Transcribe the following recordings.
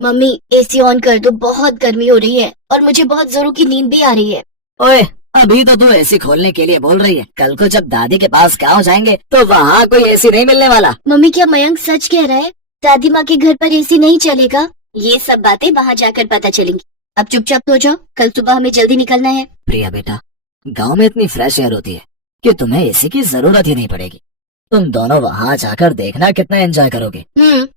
Mummy AC on कर दो, बहुत गर्मी हो रही है और मुझे बहुत जोरों की नींद भी आ रही है। ओए, अभी तो तू एसी खोलने के लिए बोल रही है, कल को जब दादी के पास गाँव जाएंगे तो वहाँ कोई एसी नहीं मिलने वाला। मम्मी क्या मयंक सच कह रहा है? दादी माँ के घर पर एसी नहीं चलेगा? ये सब बातें वहाँ जाकर पता चलेंगी। अब चुपचाप हो जाओ, कल सुबह हमें जल्दी निकलना है। प्रिया बेटा, गांव में इतनी फ्रेश एयर होती है कि तुम्हें एसी की जरूरत ही नहीं पड़ेगी। तुम दोनों वहाँ जाकर देखना कितना एंजॉय करोगे।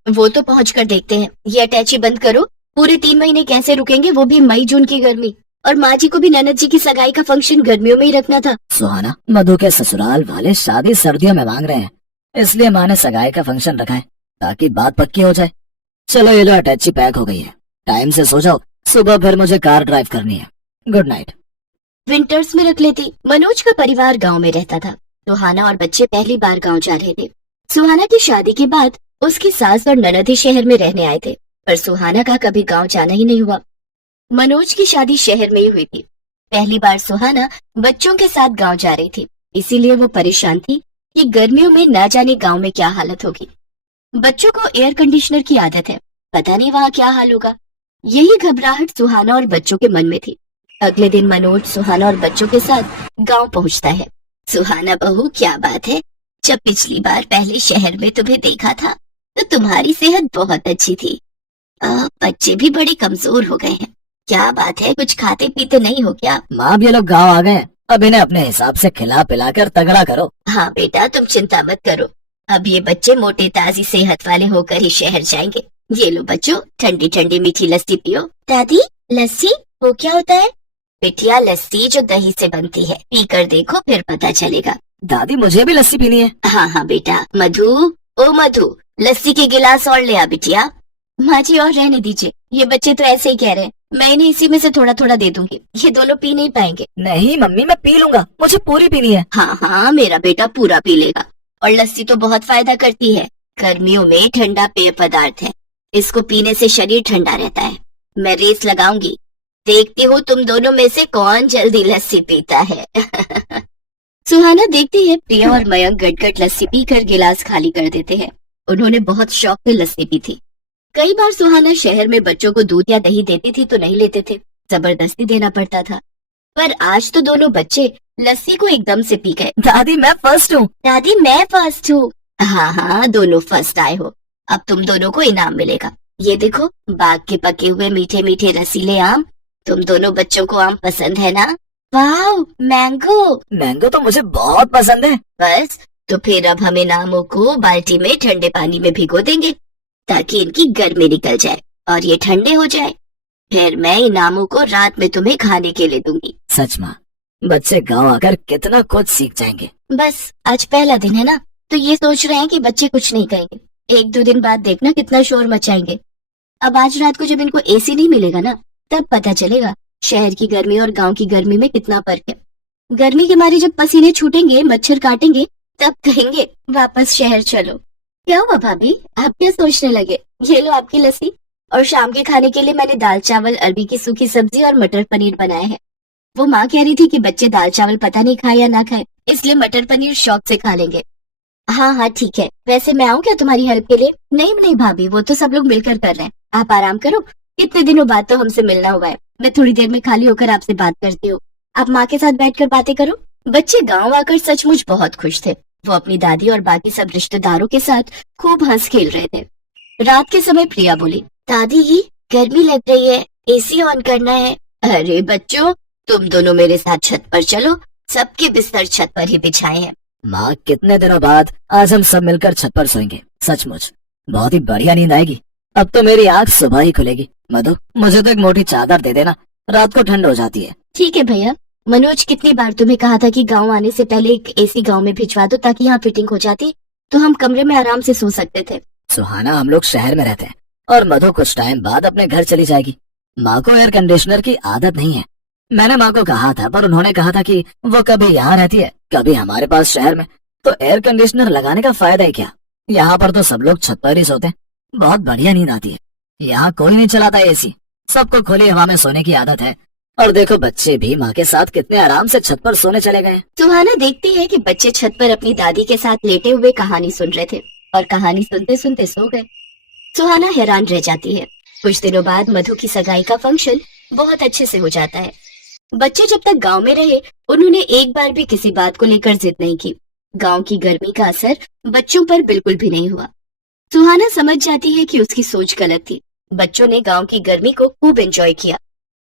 वो तो पहुँच कर देखते हैं। ये अटैची बंद करो। पूरे 3 महीने कैसे रुकेंगे, वो भी मई जून की गर्मी। और माँ जी को भी ननद जी की सगाई का फंक्शन गर्मियों में ही रखना था। सुहाना, मधु के ससुराल वाले शादी सर्दियों में मांग रहे हैं, इसलिए माँ ने सगाई का फंक्शन रखा है ताकि बात पक्की हो जाए। चलो ये लो, अटैची पैक हो गई है, टाइम से सो जाओ, सुबह फिर मुझे कार ड्राइव करनी है। Good night. विंटर्स में रख लेती। मनोज का परिवार गांव में रहता था। सुहाना और बच्चे पहली बार गांव जा रहे थे। सुहाना की शादी के बाद उसकी सास और ननद ही शहर में रहने आए थे, पर सुहाना का कभी गांव जाना ही नहीं हुआ। मनोज की शादी शहर में ही हुई थी। पहली बार सुहाना बच्चों के साथ गांव जा रही थी, इसीलिए वो परेशान थी कि गर्मियों में न जाने गांव में क्या हालत होगी। बच्चों को एयर कंडीशनर की आदत है, पता नहीं वहाँ क्या हाल होगा। यही घबराहट सुहाना और बच्चों के मन में थी। अगले दिन मनोज सुहाना और बच्चों के साथ गांव पहुंचता है। सुहाना बहू, क्या बात है, जब पिछली बार पहले शहर में तुम्हें देखा था तो तुम्हारी सेहत बहुत अच्छी थी। बच्चे भी बड़े कमजोर हो गए हैं, क्या बात है, कुछ खाते पीते नहीं हो क्या? माँ, अब ये लोग गाँव आ गए, अब इन्हें अपने हिसाब से खिला पिला कर तगड़ा करो। हाँ बेटा, तुम चिंता मत करो, अब ये बच्चे मोटे ताजी सेहत वाले होकर ही शहर जाएंगे। ये लो बच्चों, ठंडी ठंडी मीठी लस्सी पियो। दादी, लस्सी वो क्या होता है? बिटिया, लस्सी जो दही से बनती है, पी कर देखो फिर पता चलेगा। दादी, मुझे भी लस्सी पीनी है। हाँ हाँ बेटा। मधु, ओ मधु, लस्सी के गिलास और ले आ बिटिया। माँ जी और रहने दीजिए, ये बच्चे तो ऐसे ही कह रहे हैं, मैं इन्हें इसी में से थोड़ा थोड़ा दे दूंगी, ये दोनों पी नहीं पाएंगे। नहीं मम्मी, मैं पी लूंगा, मुझे पूरी पीनी है। हाँ हाँ, मेरा बेटा पूरा पी लेगा। और लस्सी तो बहुत फायदा करती है, गर्मियों में ठंडा पेय पदार्थ है, इसको पीने से शरीर ठंडा रहता है। मैं रेस लगाऊंगी, देखती हूँ तुम दोनों में से कौन जल्दी लस्सी पीता है। सुहाना देखती है प्रिया और मयंक गटगट लस्सी पीकर गिलास खाली कर देते हैं। उन्होंने बहुत शौक से लस्सी पी थी। कई बार सुहाना शहर में बच्चों को दूध या दही देती थी तो नहीं लेते थे, जबरदस्ती देना पड़ता था। पर आज तो दोनों बच्चे लस्सी को एकदम से पी गए। दादी, मैं फर्स्ट हूँ। दादी, मैं फर्स्ट हूँ। हाँ हाँ, दोनों फर्स्ट आए हो, अब तुम दोनों को इनाम मिलेगा। ये देखो, बाग के पके हुए मीठे मीठे रसीले आम। तुम दोनों बच्चों को आम पसंद है ना? वाह, मैंगो। मैंगो तो मुझे बहुत पसंद है। बस, तो फिर अब हम इन आमों को बाल्टी में ठंडे पानी में भिगो देंगे ताकि इनकी गर्मी निकल जाए और ये ठंडे हो जाए। फिर मैं इन आमों को रात में तुम्हें खाने के लिए दूंगी। सच माँ, बच्चे गाँव आकर कितना कुछ सीख जाएंगे। बस आज पहला दिन है ना, तो ये सोच रहे हैं कि बच्चे कुछ नहीं कहेंगे। 1-2 दिन बाद देखना कितना शोर मचाएंगे। अब आज रात को जब इनको एसी नहीं मिलेगा ना, तब पता चलेगा शहर की गर्मी और गांव की गर्मी में कितना फर्क है। गर्मी के मारे जब पसीने छूटेंगे, मच्छर काटेंगे, तब कहेंगे वापस शहर चलो। क्या हुआ भाभी, आप क्या सोचने लगे? ये लो आपकी लस्सी। और शाम के खाने के लिए मैंने दाल चावल, अरबी की सूखी सब्जी और मटर पनीर बनाया है। वो माँ कह रही थी कि बच्चे दाल चावल पता नहीं खाए या ना खाए, इसलिए मटर पनीर शौक से खा लेंगे। हाँ हाँ ठीक है, वैसे मैं आऊँ क्या तुम्हारी हेल्प के लिए? नहीं नहीं भाभी, वो तो सब लोग मिलकर कर रहे हैं, आप आराम करो। कितने दिनों बाद तो हमसे मिलना हुआ है, मैं थोड़ी देर में खाली होकर आपसे बात करती हूँ, आप माँ के साथ बैठकर बातें करो। बच्चे गाँव आकर सचमुच बहुत खुश थे। वो अपनी दादी और बाकी सब रिश्तेदारों के साथ खूब हंस खेल रहे थे। रात के समय प्रिया बोली, दादी गर्मी लग रही है, एसी ऑन करना है। अरे बच्चों, तुम दोनों मेरे साथ छत पर चलो, सबके बिस्तर छत पर ही बिछाए हैं। माँ, कितने दिनों बाद आज हम सब मिलकर छत पर सोएंगे, सचमुच बहुत ही बढ़िया नींद आएगी। अब तो मेरी आँख सुबह ही खुलेगी। मधु, मुझे तो एक मोटी चादर दे देना, रात को ठंड हो जाती है। ठीक है भैया। मनोज, कितनी बार तुम्हें कहा था कि गांव आने से पहले एक एसी गांव में भिजवा दो ताकि यहाँ फिटिंग हो जाती, तो हम कमरे में आराम से सो सकते थे। सुहाना, हम लोग शहर में रहते हैं और मधु कुछ टाइम बाद अपने घर चली जाएगी। माँ को एयर कंडीशनर की आदत नहीं है। मैंने माँ को कहा था, पर उन्होंने कहा था कि वो कभी यहाँ रहती है, कभी हमारे पास शहर में, तो एयर कंडीशनर लगाने का फायदा ही क्या। यहाँ पर तो सब लोग छत पर ही सोते हैं, बहुत बढ़िया नींद आती है। यहाँ कोई नहीं चलाता एसी, सबको खुली हवा में सोने की आदत है। और देखो, बच्चे भी माँ के साथ कितने आराम से छत पर सोने चले गए। सुहाना देखती है कि बच्चे छत पर अपनी दादी के साथ लेटे हुए कहानी सुन रहे थे और कहानी सुनते सुनते सो गए। सुहाना हैरान रह जाती है। कुछ दिनों बाद मधु की सगाई का फंक्शन बहुत अच्छे से हो जाता है। बच्चे जब तक गांव में रहे, उन्होंने एक बार भी किसी बात को लेकर जिद नहीं की। गांव की गर्मी का असर बच्चों पर बिल्कुल भी नहीं हुआ। सुहाना समझ जाती है कि उसकी सोच गलत थी। बच्चों ने गांव की गर्मी को खूब एंजॉय किया।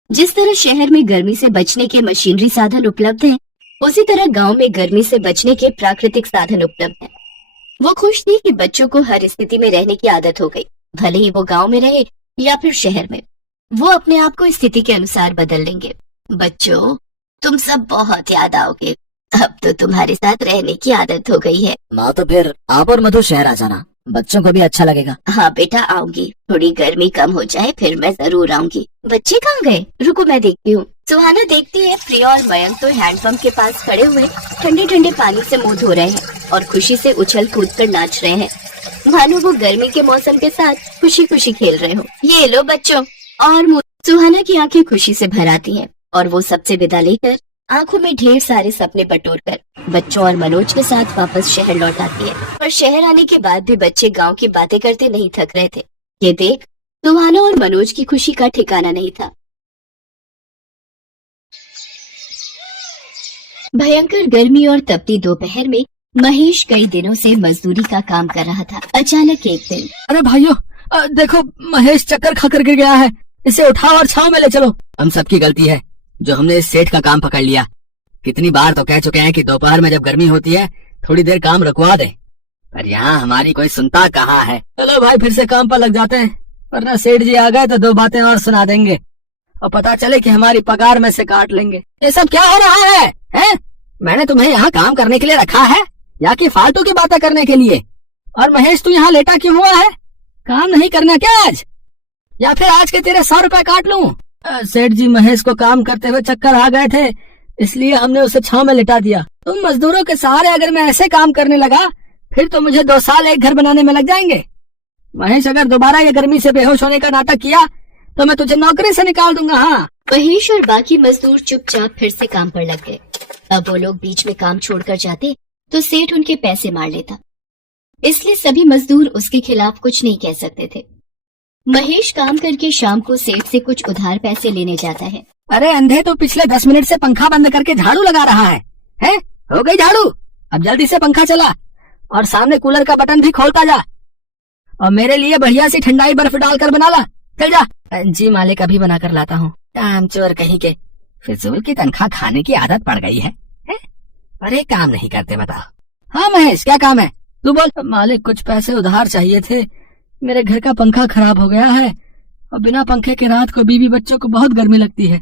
जिस तरह शहर में गर्मी से बचने के मशीनरी साधन उपलब्ध हैं, उसी तरह गांव में गर्मी से बचने के प्राकृतिक साधन उपलब्ध हैं। वो खुश थी कि बच्चों को हर स्थिति में रहने की आदत हो गई, भले ही वो गांव में रहे या फिर शहर में। वो अपने आप को स्थिति के अनुसार बदल लेंगे। बच्चों, तुम सब बहुत याद आओगे। अब तो तुम्हारे साथ रहने की आदत हो गई है। माँ तो फिर आप और मधु शहर आ जाना, बच्चों को भी अच्छा लगेगा। हाँ बेटा, आऊंगी। थोड़ी गर्मी कम हो जाए फिर मैं जरूर आऊंगी। बच्चे कहाँ गए? रुको मैं देखती हूँ। सुहाना देखती है प्रिया और मयंक तो हैंडपंप के पास खड़े हुए ठंडे ठंडे पानी से मुंह धो रहे हैं और खुशी से उछल कूद कर नाच रहे हैं, मानो वो गर्मी के मौसम के साथ खुशी खुशी खेल रहे हो। ये लो बच्चों। और सुहाना की आंखें खुशी से भर आती हैं और वो सबसे विदा लेकर आंखों में ढेर सारे सपने बटोरकर बच्चों और मनोज के साथ वापस शहर लौट आती है। और शहर आने के बाद भी बच्चे गांव की बातें करते नहीं थक रहे थे। ये देख सुहाना और मनोज की खुशी का ठिकाना नहीं था। भयंकर गर्मी और तपती दोपहर में महेश कई दिनों से मजदूरी का काम कर रहा था। अचानक एक दिन, अरे भाइयों, देखो महेश चक्कर खाकर गिर गया है, इसे उठाओ और छांव में ले चलो। हम सबकी गलती है जो हमने इस सेठ का काम पकड़ लिया। कितनी बार तो कह चुके हैं कि दोपहर में जब गर्मी होती है थोड़ी देर काम रुकवा दे, पर यहाँ हमारी कोई सुनता कहाँ है। चलो भाई फिर से काम पर लग जाते हैं, वरना सेठ जी आ गए तो दो बातें और सुना देंगे और पता चले कि हमारी पगार में से काट लेंगे। ये सब क्या हो रहा है, हैं? मैंने तुम्हें यहाँ काम करने के लिए रखा है या कि फालतू की बातें करने के लिए? और महेश तू यहाँ लेटा क्यों हुआ है? काम नहीं करना क्या आज? या फिर आज के तेरे 100 रुपए काट लूं? सेठ जी महेश को काम करते हुए चक्कर आ गए थे, इसलिए हमने उसे छांव में लिटा दिया। तुम मजदूरों के सहारे अगर मैं ऐसे काम करने लगा फिर तो मुझे 2 साल एक घर बनाने में लग जाएंगे। महेश अगर दोबारा ये गर्मी से बेहोश होने का नाटक किया तो मैं तुझे नौकरी से निकाल दूंगा। हाँ। महेश और बाकी मजदूर चुपचाप फिर से काम पर लग गए। अब वो लोग बीच में काम छोड़कर जाते तो सेठ उनके पैसे मार लेता, इसलिए सभी मजदूर उसके खिलाफ कुछ नहीं कह सकते थे। महेश काम करके शाम को सेठ से कुछ उधार पैसे लेने जाता है। अरे अंधे, तो पिछले 10 मिनट से पंखा बंद करके झाड़ू लगा रहा है? हो गई झाड़ू? अब जल्दी से पंखा चला और सामने कूलर का बटन भी खोलता जा और मेरे लिए बढ़िया सी ठंडाई बर्फ डालकर बना ला। चल जा। जी मालिक, अभी बना कर लाता हूँ। काम चोर कहीं के, फिजूल की तनख्वाह खाने की आदत पड़ गई है? अरे काम नहीं करते बताओ। हाँ महेश, क्या काम है? तू बोल। मालिक कुछ पैसे उधार चाहिए थे, मेरे घर का पंखा खराब हो गया है और बिना पंखे के रात को बीवी बच्चों को बहुत गर्मी लगती है।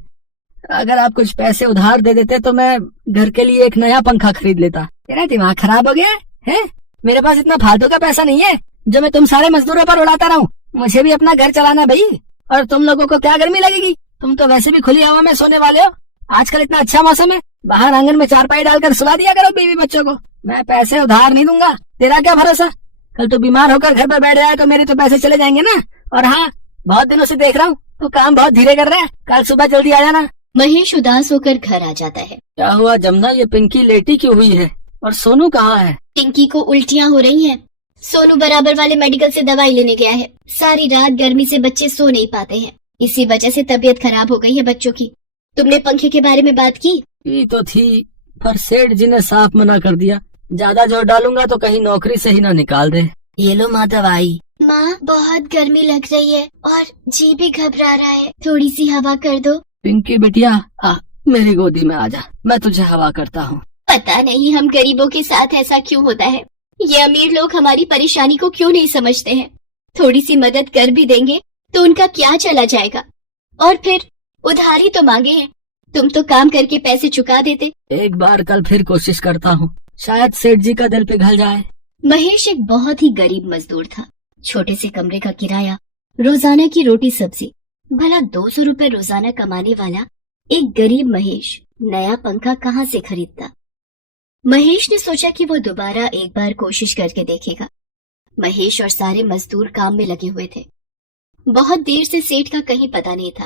अगर आप कुछ पैसे उधार दे देते तो मैं घर के लिए एक नया पंखा खरीद लेता। तेरा दिमाग खराब हो गया है? मेरे पास इतना फालतू का पैसा नहीं है जो मैं तुम सारे मजदूरों पर उड़ाता रहूं। मुझे भी अपना घर चलाना भाई। और तुम लोगों को क्या गर्मी लगेगी? तुम तो वैसे भी खुली हवा में सोने वाले हो। आजकल इतना अच्छा मौसम है, बाहर आंगन में चारपाई डालकर सुला दिया करो बीवी बच्चों को। मैं पैसे उधार नहीं दूंगा। तेरा क्या भरोसा, कल तू बीमार होकर घर पर बैठ जाए तो मेरे तो पैसे चले जाएंगे ना। और हाँ, बहुत दिनों से देख रहा हूँ तू काम बहुत धीरे कर रहा है, कल सुबह जल्दी आ जाना। महेश उदास होकर घर आ जाता है। क्या हुआ जमुना, ये पिंकी लेटी क्यों हुई है? और सोनू कहाँ है? पिंकी को उल्टियाँ हो रही हैं। सोनू बराबर वाले मेडिकल से दवाई लेने गया है। सारी रात गर्मी से बच्चे सो नहीं पाते हैं, इसी वजह से तबीयत खराब हो गई है बच्चों की। तुमने पंखे के बारे में बात की? ये तो थी, पर सेठ जी ने साफ मना कर दिया। ज्यादा जोर डालूंगा तो कहीं नौकरी से ही ना निकाल दे। ये लो माँ दवाई। माँ बहुत गर्मी लग रही है और जी भी घबरा रहा है, थोड़ी सी हवा कर दो। पिंकी बिटिया, आ मेरी गोदी में आ जा, मैं तुझे हवा करता हूँ। पता नहीं हम गरीबों के साथ ऐसा क्यों होता है। ये अमीर लोग हमारी परेशानी को क्यों नहीं समझते हैं। थोड़ी सी मदद कर भी देंगे तो उनका क्या चला जाएगा। और फिर उधारी तो मांगे हैं, तुम तो काम करके पैसे चुका देते। एक बार कल फिर कोशिश करता हूँ, शायद सेठ जी का दिल पिघल जाए। महेश एक बहुत ही गरीब मजदूर था। छोटे से कमरे का किराया, रोजाना की रोटी सब्जी, भला 200 रुपए रोजाना कमाने वाला एक गरीब महेश नया पंखा कहाँ से खरीदता। महेश ने सोचा कि वो दोबारा एक बार कोशिश करके देखेगा। महेश और सारे मजदूर काम में लगे हुए थे। बहुत देर से सेठ का कहीं पता नहीं था।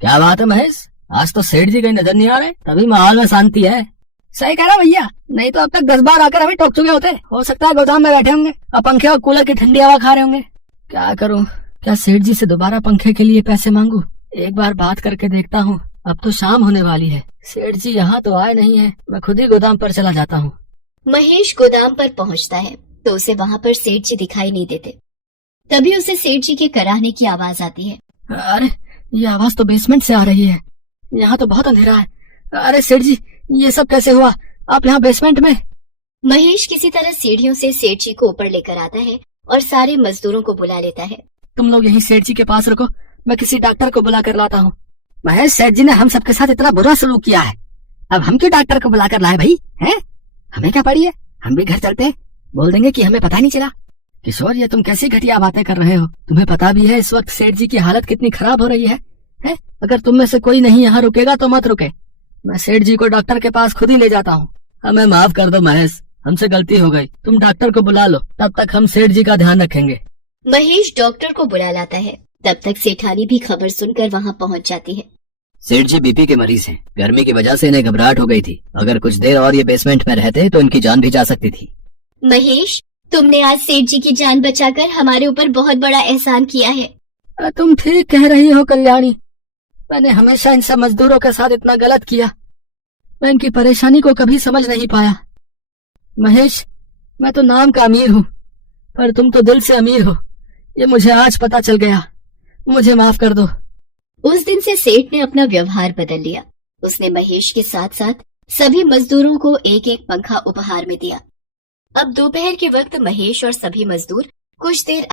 क्या बात है महेश, आज तो सेठ जी कहीं नजर नहीं आ रहे, तभी माहौल में शांति है। सही कह रहा भैया, नहीं तो अब तक 10 बार आकर हमें टोक चुके होते। हो सकता है गोदाम में बैठे होंगे और पंखे और कूलर की ठंडी हवा खा रहे होंगे। क्या करूं, क्या सेठ जी से दोबारा पंखे के लिए पैसे मांगू? एक बार बात करके देखता हूँ। अब तो शाम होने वाली है, सेठ जी यहाँ तो आए नहीं है। मैं खुद ही गोदाम पर चला जाता हूँ। महेश गोदाम पर पहुंचता है तो उसे वहां पर सेठ जी दिखाई नहीं देते। तभी उसे सेठ जी के कराहने की आवाज आती है। अरे ये आवाज तो बेसमेंट से आ रही है। यहाँ तो बहुत अंधेरा है। अरे सेठ जी, ये सब कैसे हुआ? आप यहाँ बेसमेंट में? महेश किसी तरह सीढ़ियों से सेठ जी को ऊपर लेकर आता है और सारे मजदूरों को बुला लेता है। तुम लोग यहीं सेठ जी के पास रुको, मैं किसी डॉक्टर को बुला कर लाता हूँ। महेश, सेठ जी ने हम सबके साथ इतना बुरा सलूक किया है, अब हम क्यों डॉक्टर को बुला कर लाए भाई? हैं? हमें क्या पड़ी है? हम भी घर चलते हैं, बोल देंगे कि हमें पता नहीं चला। किशोर, ये तुम कैसी घटिया बातें कर रहे हो? तुम्हें पता भी है इस वक्त सेठ जी की हालत कितनी खराब हो रही है? अगर तुम में से कोई नहीं यहाँ रुकेगा तो मत रुके, मैं सेठ जी को डॉक्टर के पास खुद ही ले जाता हूँ। हमें माफ कर दो महेश, हमसे गलती हो गई। तुम डॉक्टर को बुला लो, तब तक हम सेठ जी का ध्यान रखेंगे। महेश डॉक्टर को बुला लाता है। तब तक सेठानी भी खबर सुनकर वहाँ पहुँच जाती है। सेठ जी बीपी के मरीज हैं, गर्मी की वजह से इन्हें घबराहट हो गई थी। अगर कुछ देर और ये बेसमेंट में रहते तो इनकी जान भी जा सकती थी। महेश, तुमने आज सेठ जी की जान बचाकर हमारे ऊपर बहुत बड़ा एहसान किया है। तुम ठीक कह रही हो कल्याणी, मैंने हमेशा इन सब मजदूरों के साथ इतना गलत किया। मैं इनकी परेशानी को कभी समझ नहीं पाया। महेश, मैं तो नाम का अमीर हूँ, पर तुम तो दिल से अमीर हो, ये मुझे आज पता चल गया। मुझे माफ कर दो। उस दिन से सेठ ने अपना व्यवहार बदल लिया। उसने महेश के साथ साथ सभी मजदूरों को एक एक पंखा उपहार में दिया। अब दोपहर के वक्त महेश और सभी मजदूर कुछ देर